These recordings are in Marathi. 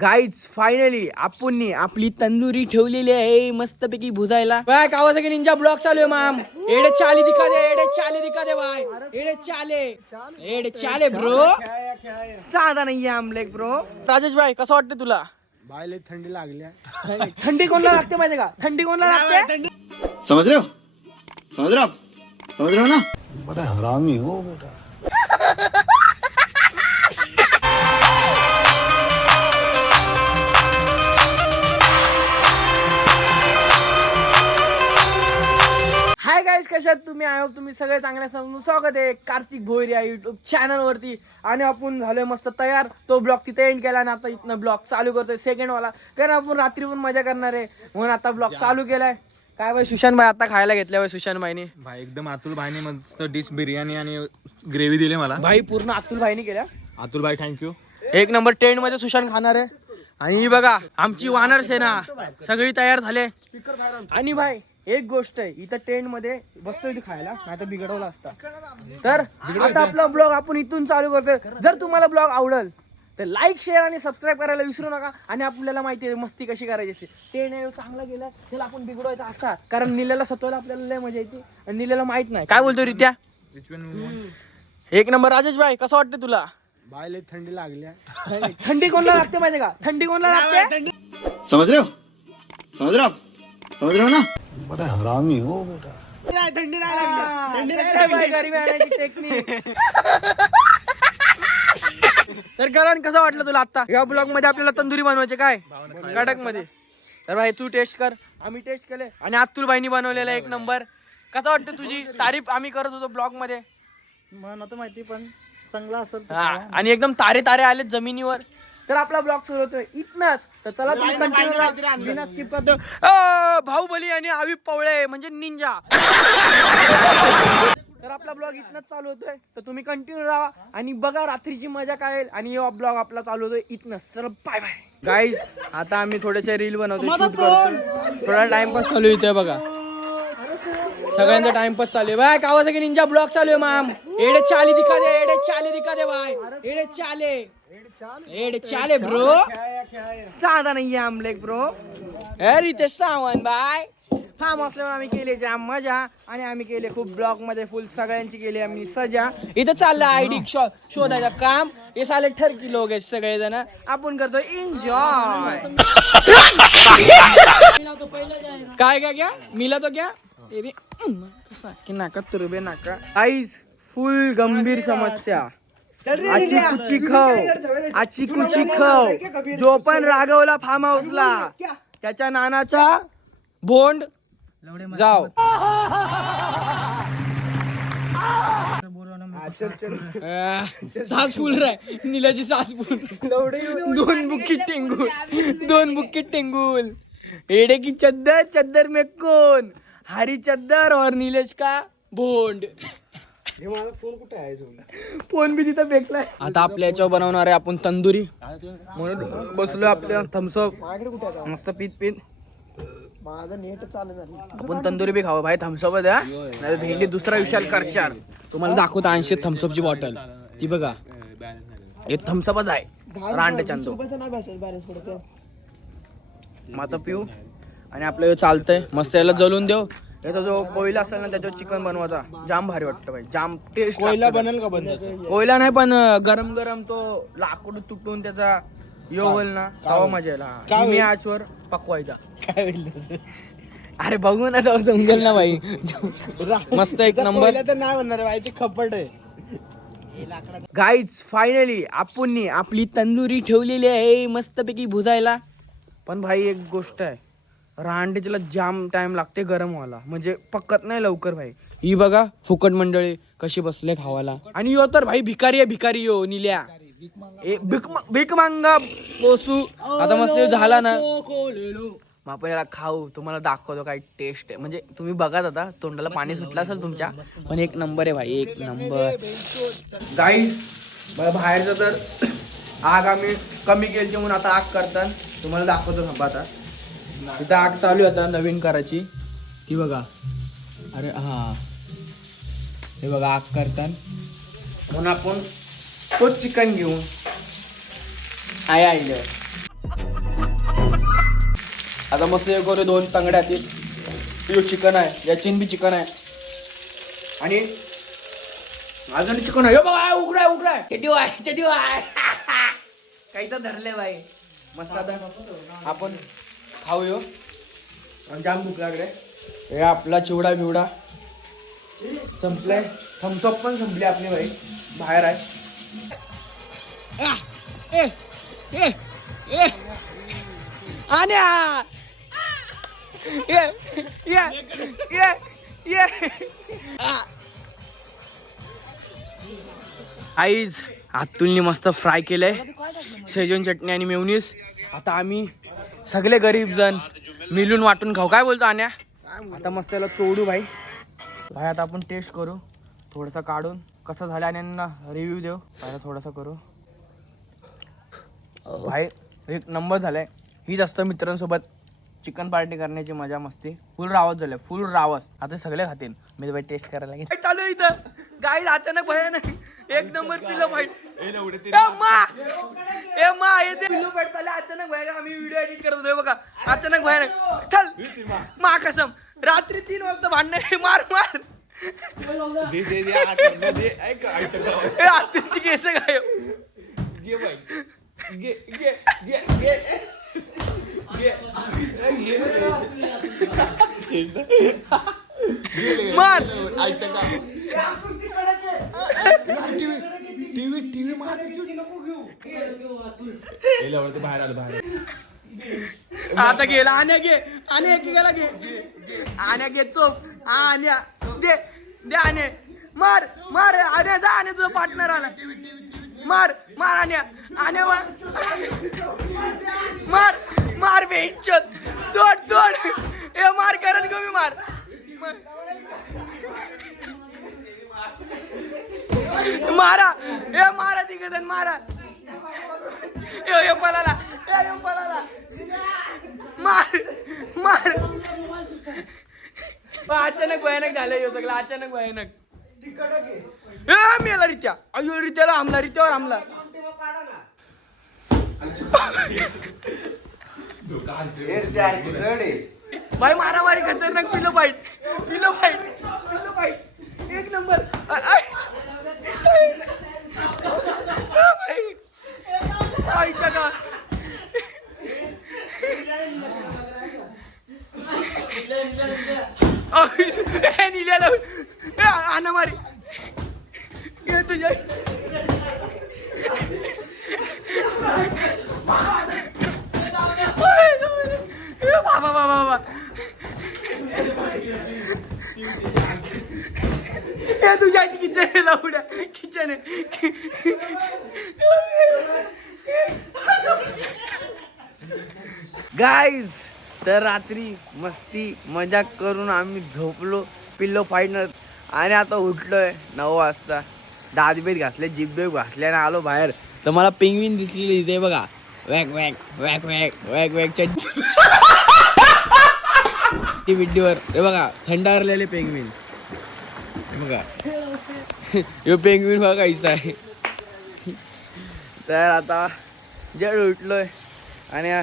गाईज फायनली आपण आपली तंदुरी ठेवलेली आहे मस्तपैकी भुजायला. काय कावासाकी निंजा ब्लॉग चालू आहे माम. एडे चाली दिखा दे, एडे चाली दिखा दे भाई. एडे चाले ब्रो. साधा नाही आमलेक ब्रो. राजेश भाई कसं वाटतं तुला? बायला थंडी लागली. थंडी कोणाला लागते माहिती का? थंडी कोणाला लागते? समझ रहे हो ना. बड़ा हरामी हो बेटा. हाय गाईज, कशात तुम्ही? आय होप तुम्ही सगळे चांगल्या. स्वागत आहे कार्तिक भोईर या युट्यूब चॅनल वरती. आणि आपण झालोय मस्त तयार. तो ब्लॉग तिथे एंड केला आणि आता इथनं ब्लॉग चालू करतोय सेकंड वाला, कारण आपण रात्री पण मजा करणार आहे म्हणून आता ब्लॉग चालू केलाय. काय भाई सुशांत भाई आता खायला घेतल्या भाई सुशांत भाईनी. भाई एकदम अतुल भाईने मस्त डिश बिर्याणी आणि ग्रेव्ही दिली मला. भाई पूर्ण अतुल भाईनी केल्या. अतुल भाई थँक्यू. एक नंबर टेंट मध्ये सुशांत खाणार आहे. आणि ही बघा आमची वानर सेना सगळी तयार झाले. आणि भाई एक गोष्ट आहे, इथं टेंट मध्ये बसतोय तू खायला, नाही तर बिघडवला असता. तर आता आपला ब्लॉग आपण इथून चालू करतोय. जर तुम्हाला ब्लॉग आवडेल तर लाईक शेअर आणि सबस्क्राईब करायला विसरू नका. आणि आपल्याला माहिती आहे मस्ती कशी करायची असते. टेंट चांगला गेला त्याला आपण बिघडवायचा असता, कारण निलेला सतवायला आपल्याला लय मजा येते आणि निलेला माहित नाही. काय बोलतो रित्या? एक नंबर. राजेश भाई कसं वाटतं तुला? बायला थंडी लागली. थंडी कोणाला लागते माहिती का? थंडी कोणाला लागते? समझ रहे हो ना. बड़ा हरामी हो बेटा. थंडी नाही लागली. गरीब आणायची टेक्निक. तर करण कसं वाटलं तुला आता या ब्लॉग मध्ये? आपल्याला तंदुरी बनवायचे काय कडक मध्ये. तर भाई तू टेस्ट कर. आम्ही टेस्ट केले आणि अतुल भाईनी बनवलेला एक नंबर. कसं वाटतं? तुझी तारीफ आम्ही करत होतो ब्लॉग मध्ये. नव्हतं माहिती पण चांगला असेल. आणि एकदम तारे तारे आले जमिनीवर. तर आपला ब्लॉग सुरू होतोय इथनच. तर चला तुम्ही कंटिन्यू बिना स्किप करतो. बाहुबली आणि आवी पवळे म्हणजे निंजा. तर आपला ब्लॉग इथनच चालू होतोय. तर तुम्ही कंटिन्यू राहा आणि बघा रात्रीची मजा काय येईल. आणि हा ब्लॉग आपला चालू होतोय इथनच. तर बाय बाय गाईज. आता आम्ही थोडेसे रील बनवतो, शूट करतो. थोडा टाइमपास चालू इथे बघा. सगळ्यांचा टाइमपास चालू आहे. बाय कावासाकी निंजा ब्लॉग चालू आहे माम. एडे चाली दिखा दे, एडे चाली दिखा दे भाई. एडे चाले ब्रो. साधा नाही आमलेक bro. Ritesh Sawant bye. Farm असल्यावर आम्ही केले जाम मजा. आणि आम्ही केले खूप ब्लॉग मध्ये फुल सगळ्यांची केली आम्ही सजा. इथं चाललं आयडी शोधायचं काम. हे साले ठरकी लोक आहेत सगळेजण. आपण करतो एन्जॉय. काय काय क्या मिला तो क्या की नाका तुरबे नाका. आईज फुल गंभीर समस्या. आची कुची खव जो पण रागवला फार्म हाऊसला त्याच्या नानाचा भोंड जाव. सास फुल राय नीलाची सास फुल. दोन बुक्की टेंगुल. एडे की चद्दर में कौन? हरी चद्दर और नीलेश का भोंड. फोन कुठे आहे? फोन बी तिथं फेकलाय. आता आपल्या याच्यावर बनवणार आहे आपण तंदुरी. म्हणून बसलो आपल्या थम्सअप मस्त पीत. माझं नेट चालू. आपण तंदुरी बी खावं भाई. थम्सअप द्या नाही भेंडी दुसरा विशाल करशाल. तुम्हाला दाखवतो 80 थम्सअपची बॉटल. ती बघा हे थम्सअपच आहे रांड चांदो. मग आता पिऊ आणि आपलं चालतंय मस्त. याला जलून देऊ. याचा जो कोयला असेल ना त्याच्यावर चिकन बनवायचा जाम भारी वाटतं भाई. जाम टेस्ट. कोयला बनेल का? कोयला नाही पण गरम गरम तो लाकूड तुटून त्याचा योगल ना तवा मजा यायला. मी आजवर पकवायचा. काय अरे बघू ना तो समजेल ना भाई. मस्त एक नंबर. तर नाही म्हणणार भाई, ते खपट आहे. गाईज फायनली आपण आपली तंदुरी ठेवलेली आहे मस्तपैकी भुजायला. पण भाई एक गोष्ट आहे, रांडेला जाम टाइम लागते गरम व्हायला. म्हणजे पक्कत नाही लवकर भाई. ही बघा फुकट मंडळी कशी बसले खावायला. आणि यो तर भाई भिकारी आहे भिकारी. यो निल्या भीक मांगा पोसू. आता मस्त झाला ना मग आपण याला खाऊ. तुम्हाला दाखवतो काय टेस्ट आहे. म्हणजे तुम्ही बघा आता तोंडाला पाणी सुटलं असेल तुमच्या. पण एक नंबर आहे भाई, एक नंबर. गाईज बाहेरचं तर आग आम्ही कमी केली म्हणून आता आग करतात. तुम्हाला दाखवतो थांबा. आता इथं आग चालू आहे आता नवीन करायची. ही बघा. अरे हा हे बघा आग करतात. म्हणून आपण तोच चिकन घेऊन आईलं आता मस्त हे करू 2 तांगड्या ती चिकन आहे, याचीन बी चिकन आहे आणि अजून चिकन आहे. बघा उघडाय चेटी आहे काही तर धरले बाई. मस्त आता आपण खाऊयो. जाम भूक लागले. हे आपला चिवडा बिवडा संपलाय. थम्सअप पण संपली आपली बाई, बाहेर आहे. आईज अतुलने मस्त फ्राय केलंय, शेजवान चटणी आणि मेवनीस. आता आम्ही सगळे गरीब जण मिळून वाटून खाऊ. काय बोलतो आण्या? आता मस्त याला तोडू भाई. आता आपण टेस्ट करू थोडंसं काढून कसं झालं आणि रिव्ह्यू देऊ. पहिला थोडंसं करू भाई. एक नंबर झालाय. हीच असतं मित्रांसोबत चिकन पार्टी करण्याची मजा मस्ती. फुल रावस झाले, फुल रावस. आता सगळे खातील. मी भाई टेस्ट करायला लागेल. चालू इथं गाई अचानक भयानक एक नंबर पिलो फाईट. पिलो फाईट चालले अचानक भयानक. आम्ही व्हिडिओ एडिट करत होतो बघा. अचानक भयानक चल मा कसम रात्री 3 वाजता भांडणे मार आत्ताची केस काय मार टीव्ही बाहेर आलं बाहेर. आता गेला. आण्या गेला घे. आण्या घे चोप. आण्या दे आणे. मार आण्या जा. आण्या तुझा पार्टनर आला. मार आण्या मार बेंचत तोड ए मार करण कमी मार. मारा तिघजण मारा. पळाला मार. अचानक भयानक झालं सगळं. अचानक भयानक मेला रित्या. अयो रित्याला हमला. रित्यावर हमला. भाई मारामारी खतरनाक. पिलो फाईट एक नंबर. आईच्या का आना मारी तुझ्या बाबा तुझ्या किचन लावड्या किचन गाईज. तर रात्री मस्ती मजा करून आम्ही झोपलो. पिल्लो फाईनर आणि आता उठलोय 9 वाजता. दात बीत घासले, जीभ बीब घासले आणि आलो बाहेर. तर मला पेंग्विन दिसलेली इथे बघा. वॅक विड्डीवर हे बघा. थंडारलेले पेंग्विन बघा. हे पेंग्विन बघा इथं आहे. तर आता जड उठलोय आणि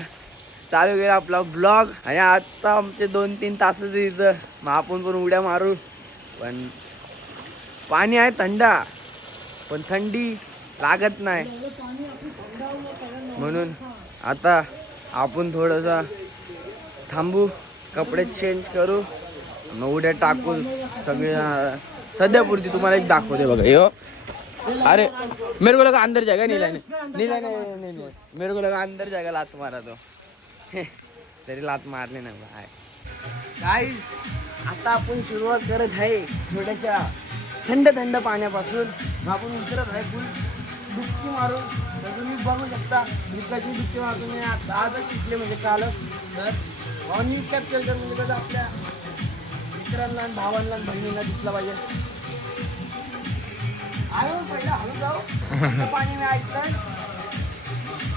चालू केला आपला ब्लॉग. आणि आता आमचे 2-3 तासच इथं. मग आपण पण उड्या मारू. पण पाणी आहे थंडा, पण थंडी लागत नाही. म्हणून आता आपण थोडंसं थांबू, कपडे चेंज करू, मग उड्या टाकू सगळे. सध्यापुरती तुम्हाला एक दाखवते बघा. यो अरे मेरे को लगा अंदर जाएगा. नहीं मेरे को लगा अंदर जाएगा. लात मारा तो तरी लात मारली नाही बाय. गाईज आता आपण सुरुवात करत आहे थोड्याशा थंड पाण्यापासून. आपण उतरत आहे फुल डुबकी मारून. तर तुम्ही बघू शकता कशी डुबकी मारतो. मी आजच शिकले म्हणजे कालच. तर ऑन कॅप्चर कर म्हणजे कसं आपल्या मित्रांना आणि भावांना आणि बहिणींना दिसलं पाहिजे. आलो पहिला हळू जाऊ. पाणी मी ऐकलं.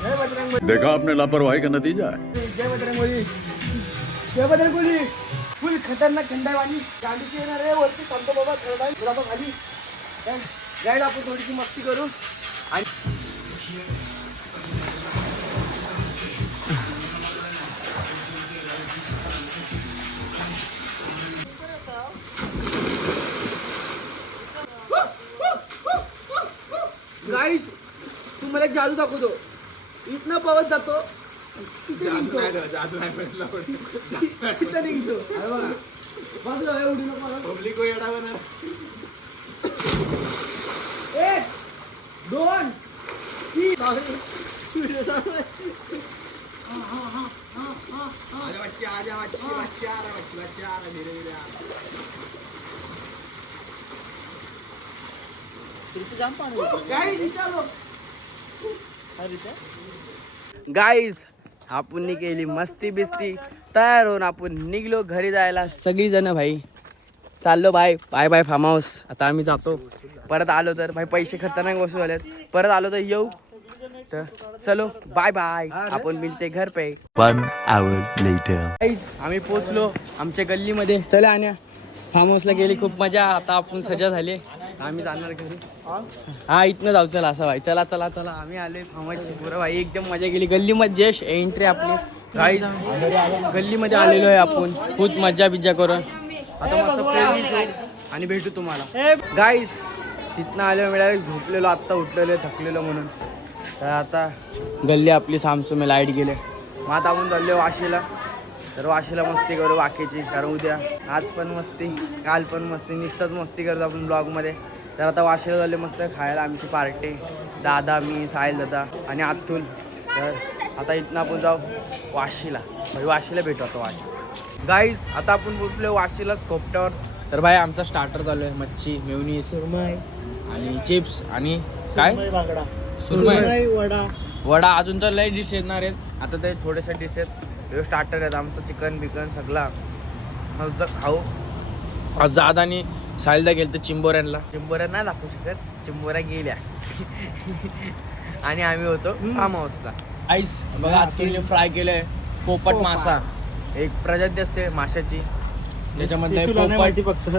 जय बजरंग. देखा आपने लापरवाही का नतीजा है. जय बजरंग. फुल खतरनाक थंडावाली गाडीची येणार आहे. वरती थांबतो बाबा थोडा खाली. गाईड आपण थोडीशी मस्ती करू. आणि जादू दाखवतो. इथनं पावत जातो तिथे निघतो. तिथे निघतो. अरे बघा. बाजूला एवढी नको मला. पब्लिक येडा बना. 1 2 3 गाईज आपण केली मस्ती बिस्ती तयार होऊन आपण निघलो घरी जायला सगळी जण भाई. चाललो bye bye bye farm house. आता आम्ही जातो. परत आलो तर भाई पैसे खतरनाक वस्तू झालेत. परत आलो तर येऊ तर चलो बाय बाय. आपण मिळते घर पे. 1 hour later. गाईज आम्ही पोचलो आमच्या गल्लीमध्ये. चला आणि फार्म हाऊसला गेली खूप मजा. आता आपण सजा झाले आम्ही जाणार घरी. हा इथनं जाऊ चला असं भाई. चला चला चला आम्ही आलोय फार्म हाऊसची पुरं भाई. एकदम मजा केली गल्लीमध्ये. जस्ट एंट्री आपली गाईज गल्लीमध्ये आलेलो आहे आपण. खूप मजा बिज्जा करून आता मस्त फ्रेंड आणि भेटू तुम्हाला गाईज. तिथनं आलेलो मिळाले झोपलेलो आत्ता उठलेलो थकलेलो म्हणून. तर आता गल्ली आपली सामसुमे लाईट गेले. मग आता आपण चाललो वाशीला. तर वाशीला मस्ती करू वाकेची. कारण उद्या आज पण मस्ती काल पण मस्ती नुसतंच मस्ती करतो आपण ब्लॉगमध्ये. तर आता वाशीला झाले मस्त खायला आमची पार्टी. दादा मी साहिल दादा आणि अतुल. तर आता इथनं आपण जाऊ वाशीला. वाशीला भेटू आता वाशी. गाईज आता आपण पोचलो वाशीलाच खोपट्यावर. तर भाई आमचा स्टार्टर चालू आहे मच्छी मेवनी सुरमई आणि चिप्स आणि काय सुरमई वडा. अजून तर लय डिश येणार आहेत. आता ते थोडेसे डिश आहेत. स्टार्टर आहेत आमचं चिकन बिकन सगळा मस्त खाऊ. आज दादानी साहिलदा गेलं तर चिंबोऱ्यांना. चिंबोऱ्या नाही दाखवू शकत. चिंबोऱ्या गेल्या आणि आम्ही होतो फार्म हाऊसला. आईस बघा आतून फ्राय केलंय पोपट मासा. एक प्रजाती असते माशाची त्याच्यामध्ये पोपट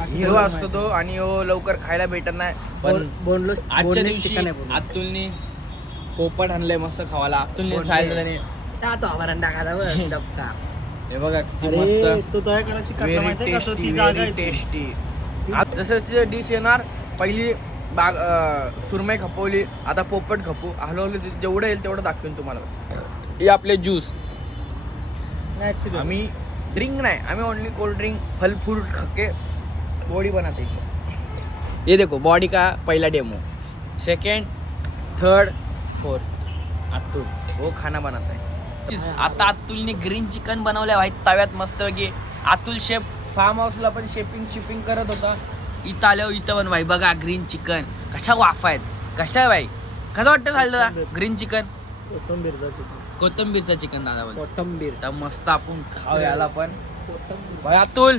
हिरवा असतो तो आणि लवकर खायला भेटत नाही. पण आजच्या दिवशी अतुलनी पोपट आणलंय मस्त खावाला. अतुलने साहिलदाने हे बघा किती मस्त व्हेरी टेस्टी. जसं डिश येणार पहिली सुरमई खपवली. आता पोपट खपू हलवली. जेवढं येईल तेवढं दाखवेन तुम्हाला. हे आपले ज्यूस. आम्ही ड्रिंक नाही आम्ही ओनली कोल्ड ड्रिंक फल फ्रूट खके बॉडी बनाते. ये देखो बॉडी का पहिला demo. Second third fourth Atul वो खाना बनाता है. आता अतुलने ग्रीन चिकन बनवलं भाई तव्यात मस्त पैकी. अतुल शेफ फार्म हाऊसला पण शिपिंग करत होता. इथं आल्यावर इथं पण भाई बघा ग्रीन चिकन कशा वाफा आहेत कशा आहे भाई. कसं वाटतं खायला दादा ग्रीन चिकन. कोथंबीरचा चिकन दादा बोल. कोथंबीर तर मस्त आपण खाऊ याला पण. भाई अतुल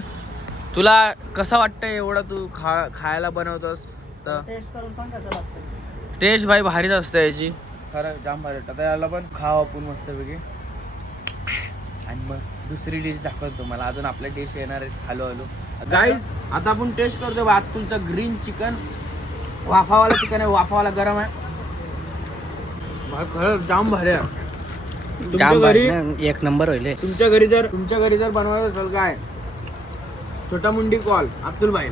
तुला कसं वाटतं एवढं तू खायला बनवतोस तर टेस्ट भाई भारीच असतं याची. खरं जाम भारी वाटतं. याला पण खाऊ आपण मस्तपैकी. आणि मग दुसरी डिश दाखवतो तुम्हाला. अजून आपल्या डिश येणार आहेत हळूहळू. गाईज आता आपण टेस्ट करतो अतुलचं ग्रीन चिकन. वाफावाला चिकन आहे. वाफावाला गरम आहे. खरं जाम भारी आहे. तुमच्या घरी एक नंबर होईल. तुमच्या घरी जर बनवायचं असेल काय छोटा मुंडी कॉल अब्दुल भाई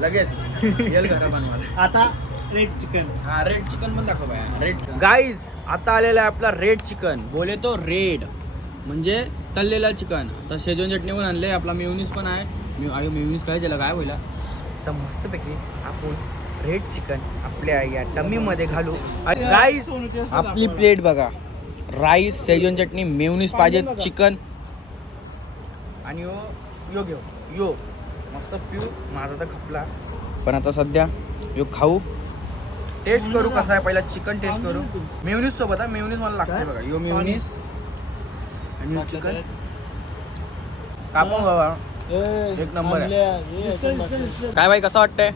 लगेच येईल घरा बनवायला. आता रेड चिकन. हा रेड चिकन पण दाखव भाई. रेड गाईज आता आलेला आहे आपला रेड चिकन. बोले तो रेड म्हणजे तळलेला चिकन. तर शेजवान चटणी पण आणले. आपला मेयोनीज पण आहे. मेयोनीज काय त्याला काय बोला. तर मस्तपैकी आपण रेड चिकन आपल्या या टमीमध्ये घालू. गाईज आपली प्लेट बघा. राईस शेजवान चटणी मेयोनीज पाहिजे चिकन आणि यो घेऊ यो मस्त पिऊ. माझा तर खपला पण आता सध्या यो खाऊ टेस्ट करू कसा आहे. पहिला चिकन टेस्ट करू मेयोनीज सोबत. मेयोनीज मला लागतंय बघा. यो मेयोनीज आणि चिकन कापून बाबा एक नंबर आहे. काय भाई कसं वाटतंय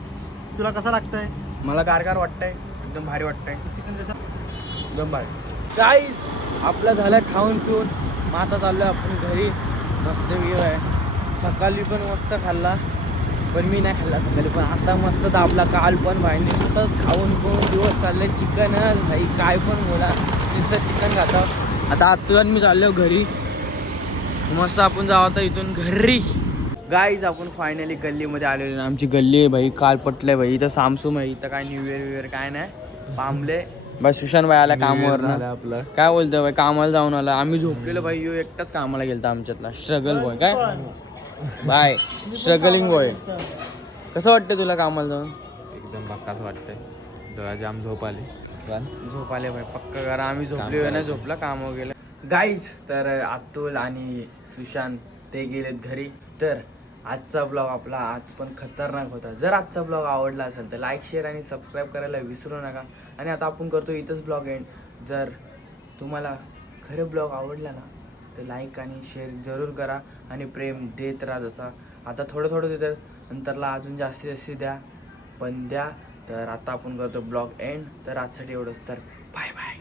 तुला कसं लागतंय. मला कारकार वाटतंय एकदम भारी वाटतंय. चिकन एकदम भारी. गाईस आपलं झालं खाऊन पिऊन. मग आता चाललो आपण घरी. मस्त व्ह्यू आहे. सकाळी पण मस्त खाल्ला पण मी नाही खाल्ला सकाळी. पण आता मस्त दाबला काल पण भाई. नुसतंच खाऊन पिऊन दिवस चालले चिकनच भाई. काय पण बोला नुसतं चिकन खातं. आता आतून मी चाललो घरी. मस्त आपण जाऊ आता इथून घरी. गाईज आपण फायनली गल्लीमध्ये आलेलो. आमची गल्ली आहे भाई. काल पटलंय भाई. इथं सामसूम आहे. इथं काय न्यू इयर काय नाही. पांबले बाय सुशांत भाई आला झालं कामावर. आपलं. काय बोलतोय बाई, कामाला जाऊन आला. आम्ही झोपलेलो बाई, यो एकटाच कामाला गेलता आमच्यातला. स्ट्रगल बॉय काय बाय, स्ट्रगलिंग बॉय. कसं वाटतं तुला कामाला जाऊन? एकदम बक्काच वाटतंय. डोळा जाम झोप आली. झोप आले भाई पक्का करा. आम्ही झोपली ना, झोपला काम गेलं गाईज. तर अतुल आणि सुशांत ते गेलेत घरी. तर आजचा ब्लॉग आपला आज पण खतरनाक होता. जर आजचा ब्लॉग आवडला असेल तर लाईक शेअर आणि सबस्क्राईब करायला विसरू नका. आणि आता आपण करतो इथंच ब्लॉग एंड. जर तुम्हाला खरं ब्लॉग आवडला ना तर लाईक आणि शेअर जरूर करा आणि प्रेम देत राहा. जसा आता थोडं थोडं देतात, नंतरला अजून जास्तीत जास्ती द्या, पण द्या. तर आता आपण करतो ब्लॉग एंड. तर आजसाठी एवढंच. तर बाय बाय.